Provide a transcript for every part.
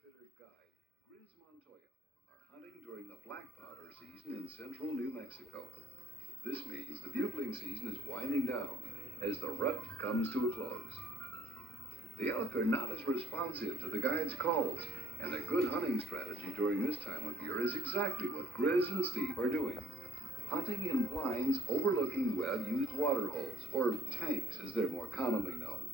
Outfitters Guide, Grizz Montoya, are hunting during the black powder season in central New Mexico. This means the bugling season is winding down as the rut comes to a close. The elk are not as responsive to the guide's calls, and a good hunting strategy during this time of year is exactly what Grizz and Steve are doing. Hunting in blinds overlooking well-used water holes, or tanks as they're more commonly known.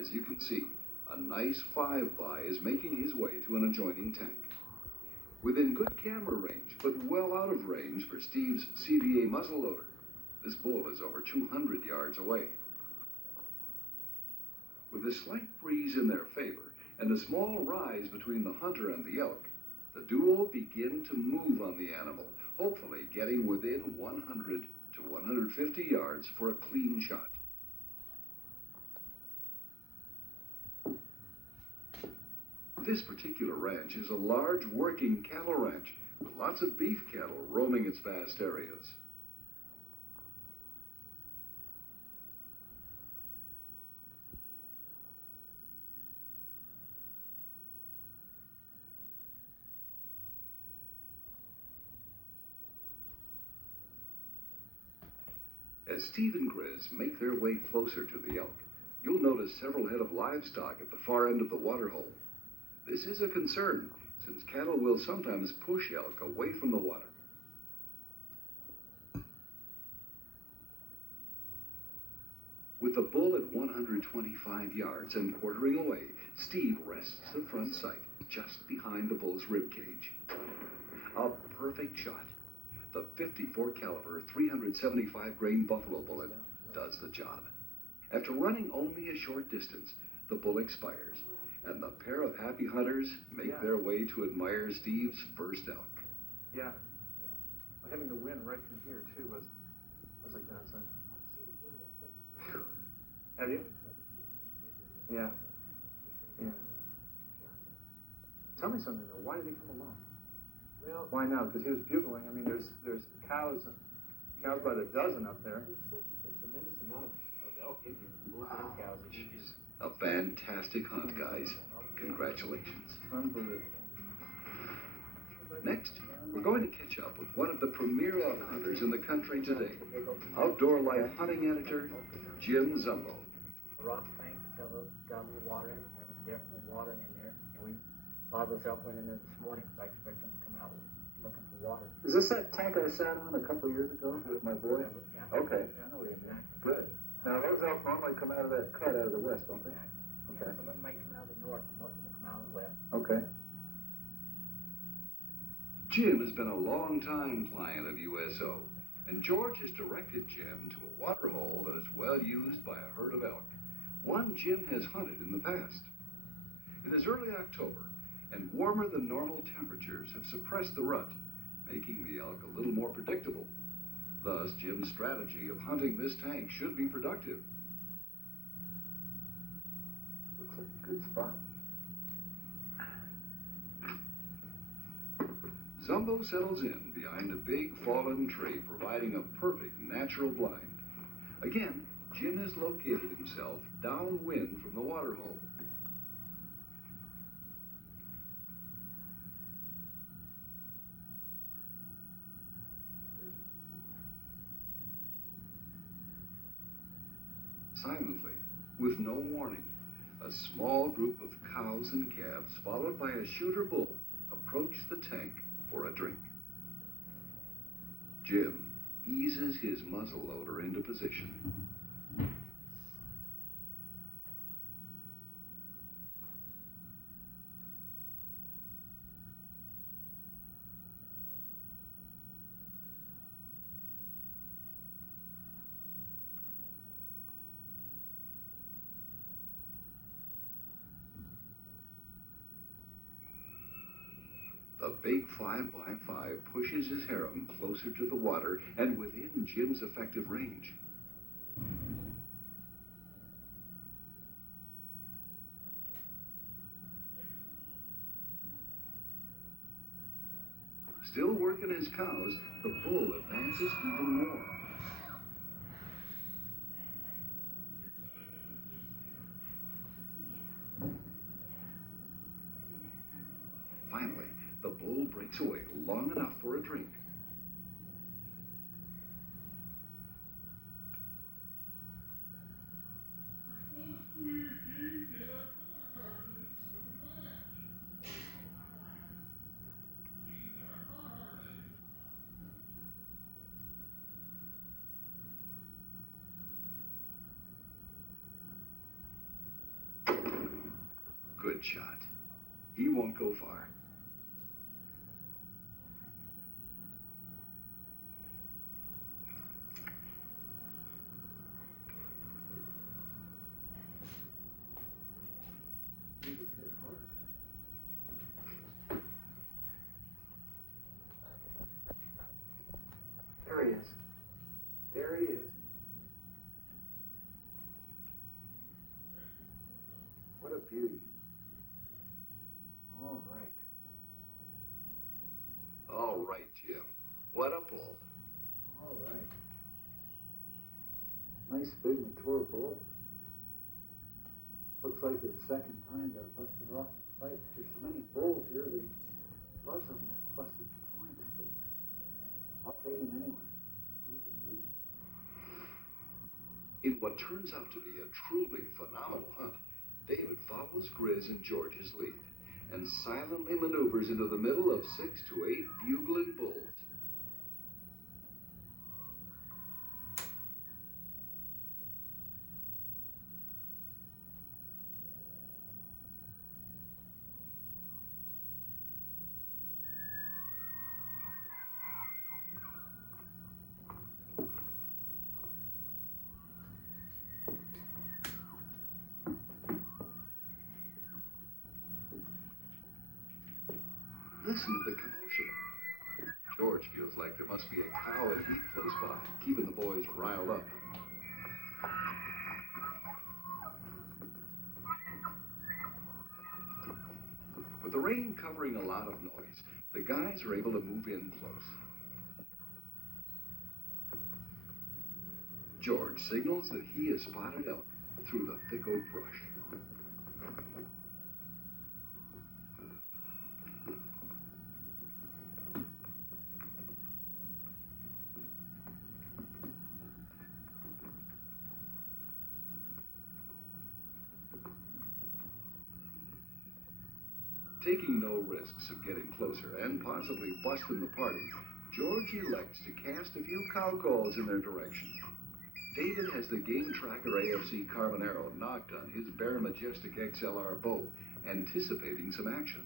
As you can see, a nice 5-by is making his way to an adjoining tank. Within good camera range, but well out of range for Steve's CVA muzzleloader, this bull is over 200 yards away. With a slight breeze in their favor and a small rise between the hunter and the elk, the duo begin to move on the animal, hopefully getting within 100 to 150 yards for a clean shot. This particular ranch is a large working cattle ranch with lots of beef cattle roaming its vast areas. As Steve and Grizz make their way closer to the elk, you'll notice several head of livestock at the far end of the water hole. This is a concern, since cattle will sometimes push elk away from the water. With the bull at 125 yards and quartering away, Steve rests the front sight just behind the bull's ribcage. A perfect shot. The 54 caliber 375 grain buffalo bullet does the job. After running only a short distance, the bull expires, and the pair of happy hunters make their way to admire Steve's first elk. Yeah. Well, having the wind right from here too was a godsend. Have you? Yeah. Tell me something though. Why did he come along? Well, why now? Because he was bugling. I mean, there's cows by the dozen up there. there's such a tremendous amount of elk in here, bulls and cows. That he just A fantastic hunt, guys. Congratulations. Unbelievable. Next, we're going to catch up with one of the premier elk hunters in the country today, Outdoor Life hunting editor, Jim Zumbo. a rock tank, got a little water in it. There was definitely water in there, and a lot of us elk went in there this morning because I expect them to come out looking for water. Is this that tank I sat on a couple of years ago with my boy? Yeah. Okay, I know what you mean. Good. Now those elk normally come out of that cut out of the west, don't they? Exactly. Okay. Yeah, some of them might come out of the north, but most of them come out of the west. Okay. Jim has been a long-time client of USO, and George has directed Jim to a water hole that is well used by a herd of elk, one Jim has hunted in the past. It is early October, and warmer than normal temperatures have suppressed the rut, making the elk a little more predictable. Thus, Jim's strategy of hunting this tank should be productive. Looks like a good spot. Zumbo settles in behind a big fallen tree, providing a perfect natural blind. Again, Jim has located himself downwind from the water hole. Silently, with no warning, a small group of cows and calves, followed by a shooter bull, approach the tank for a drink. Jim eases his muzzleloader into position. The big 5x5 pushes his harem closer to the water and within Jim's effective range. Still working his cows, the bull advances even more. backs away long enough for a drink. Good shot. He won't go far. There he is. There he is. What a beauty. All right. All right, Jim. What a pull. All right. Nice big mature bull. Looks like it's second time got busted off in the fight. There's so many bulls here, lots of them have busted points, but I'll take him anyway. He's a beauty. In what turns out to be a truly phenomenal hunt, David follows Grizz and George's lead and silently maneuvers into the middle of 6 to 8 bugling bulls. Listen to the commotion. George feels like there must be a cow in heat close by, keeping the boys riled up. With the rain covering a lot of noise, the guys are able to move in close. George signals that he has spotted elk through the thick oak brush. Taking no risks of getting closer and possibly busting the party, George elects to cast a few cow calls in their direction. David has the Game Tracker AFC Carbonero knocked on his Bear Majestic XLR bow, anticipating some action.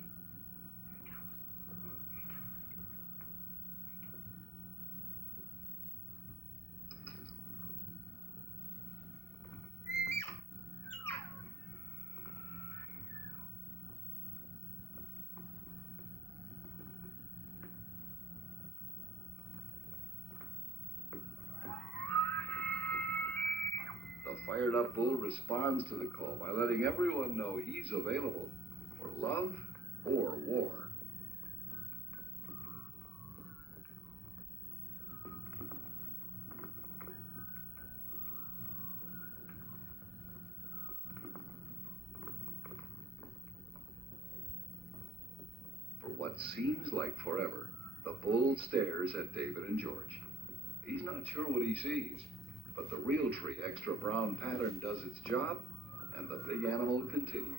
The fired up bull responds to the call by letting everyone know he's available for love or war. For what seems like forever, the bull stares at David and George. He's not sure what he sees, but the Realtree extra brown pattern does its job, and the big animal continues.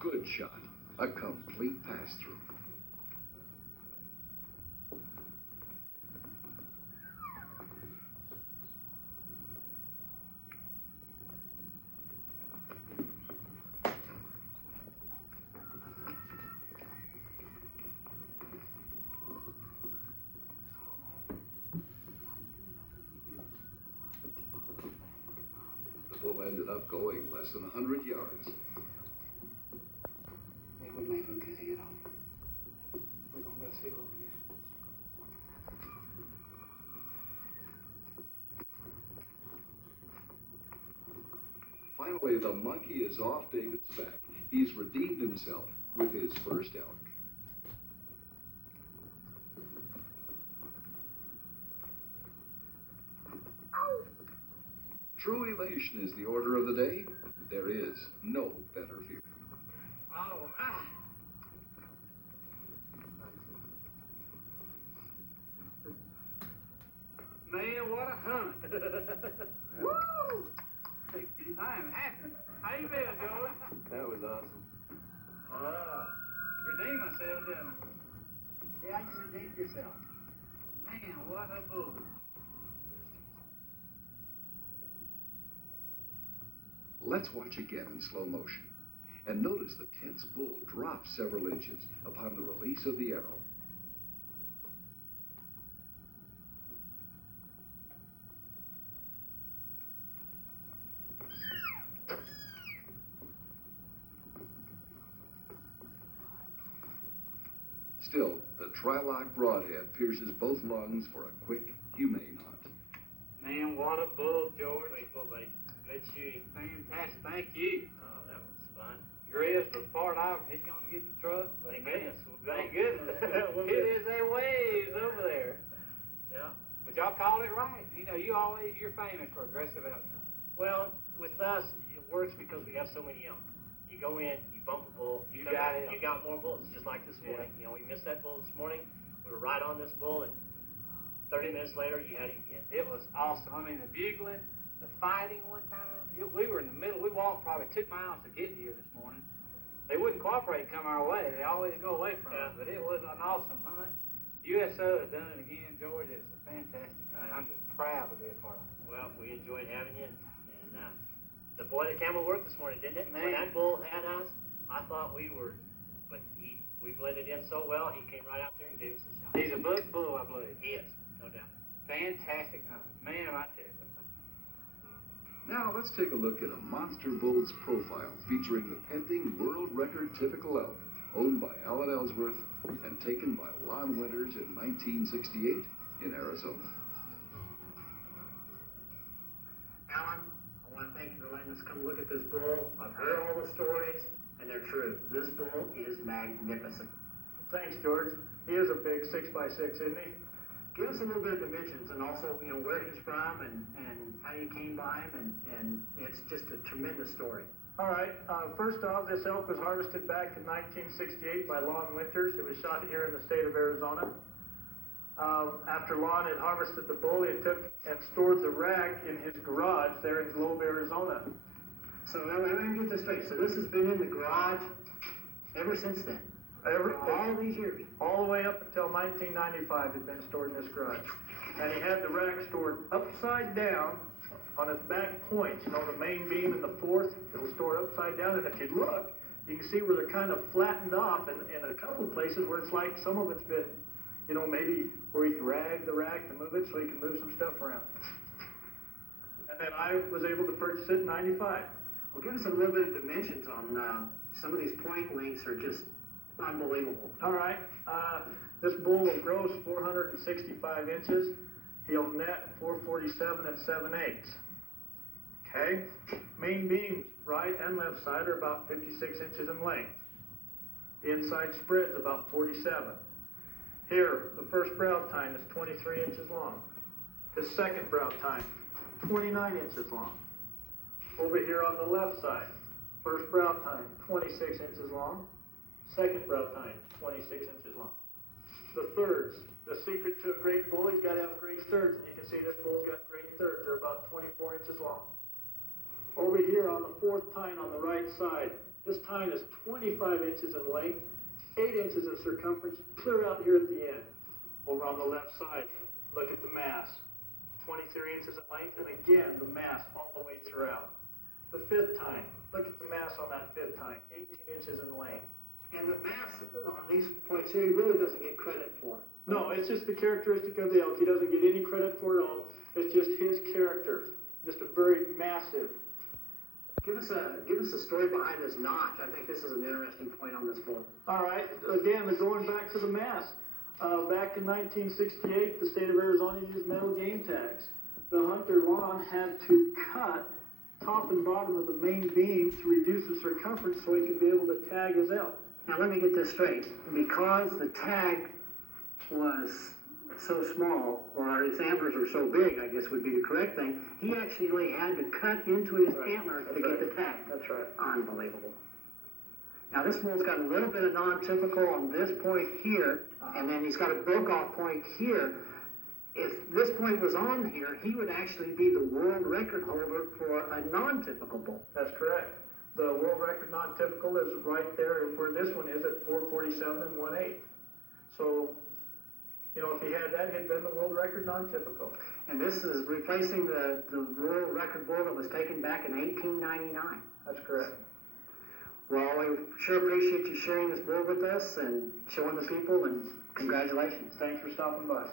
Good shot. A complete pass-through. The bull ended up going less than 100 yards. It would make a good hit on. We're going to go see what we get. Finally, the monkey is off David's back. He's redeemed himself with his first elk. True elation is the order of the day. There is no better feeling. All right. Man, what a hunt. Woo! I am happy. How you been, Joey? That was awesome. Redeem myself, didn't I? Yeah, you redeemed yourself. Man, what a bull. Let's watch again in slow motion. And notice the tense bull drops several inches upon the release of the arrow. Still, the tri-lock broadhead pierces both lungs for a quick, humane hunt. Man, what a bull, George. Great bull, buddy. Good shooting. Fantastic. Thank you. Oh, that was fun. Grizz report out. He's going to get the truck. But Thank man, goodness. thank goodness. It is a waves over there. Yeah. But y'all called it right. You know, you're famous for aggressive elk hunting. Well, with us, it works because we have so many elk. You go in, you bump a bull, You come got out, it. you got more bulls, just like this morning. You know, we missed that bull this morning. We were right on this bull, and 30 minutes later, you had him again. It was awesome. I mean, the bugling, the fighting one time. We were in the middle. We walked probably 2 miles to get here this morning. They wouldn't cooperate and come our way. They always go away from us. But it was an awesome hunt. USO has done it again, George. It's a fantastic hunt. I'm just proud to be a part of it. Well, we enjoyed having you, and the boy that camel worked this morning, didn't it? Man. When that bull had us, I thought we were, but we blended in so well, he came right out there and gave us a shot. He's a buck bull, I believe. He is, no doubt. Fantastic hunt. Man, I tell you. Now let's take a look at a monster bull's profile featuring the pending world record typical elk, owned by Alan Ellsworth and taken by Lon Winters in 1968 in Arizona. Alan, I want to thank you for letting us come look at this bull. I've heard all the stories, and they're true. This bull is magnificent. Thanks, George. He is a big 6x6, isn't he? Give us a little bit of dimensions, and also, you know, where he's from and how you came by him, and it's just a tremendous story. All right. First off, this elk was harvested back in 1968 by Lon Winters. It was shot here in the state of Arizona. After Lon had harvested the bull, he took and stored the rack in his garage there in Globe, Arizona. So let me get this straight. So this has been in the garage ever since then? All these years? All the way up until 1995 had been stored in this garage. And he had the rack stored upside down on its back points. You know, the main beam and the fourth, it'll store upside down. And if you look, you can see where they're kind of flattened off in a couple of places where it's like some of it's been, you know, maybe where he dragged the rack to move it so he can move some stuff around. And then I was able to purchase it in 95. Well, give us a little bit of dimensions on some of these point lengths are just unbelievable. All right. This bull will gross 465 inches. He'll net 447 and 7/8. Okay. Main beams, right and left side, are about 56 inches in length. The inside spread's about 47. Here, the first brow tine is 23 inches long. The second brow tine, 29 inches long. Over here on the left side, first brow tine, 26 inches long. Second brow tine, 26 inches long. The thirds, the secret to a great bull, he's got to have great thirds. And you can see this bull's got great thirds. They're about 24 inches long. Over here on the fourth tine on the right side, this tine is 25 inches in length, 8 inches in circumference, clear out here at the end. Over on the left side, look at the mass, 23 inches in length, and again, the mass all the way throughout. The fifth tine, look at the mass on that fifth tine, 18 inches in length. And the mass on these points here, he really doesn't get credit for. No, it's just the characteristic of the elk. He doesn't get any credit for it all. It's just his character. Just a very massive Give us a story behind this notch. I think this is an interesting point on this bull. All right, again, going back to the mass. Back in 1968, the state of Arizona used metal game tags. The hunter lawn had to cut top and bottom of the main beam to reduce the circumference so he could be able to tag his elk. Now let me get this straight. Because the tag was so small, or his antlers were so big, I guess would be the correct thing, he actually had to cut into his antlers to get the tag. That's right. Unbelievable. Now this bull's got a little bit of non-typical on this point here, and then he's got a broke-off point here. If this point was on here, he would actually be the world record holder for a non-typical bull. That's correct. The world record non-typical is right there where this one is at 447 and 1/8. So, you know, if he had that, he'd been the world record non-typical. And this is replacing the world record bull that was taken back in 1899. That's correct. Well, we sure appreciate you sharing this bull with us and showing the people, and congratulations. Thanks for stopping by.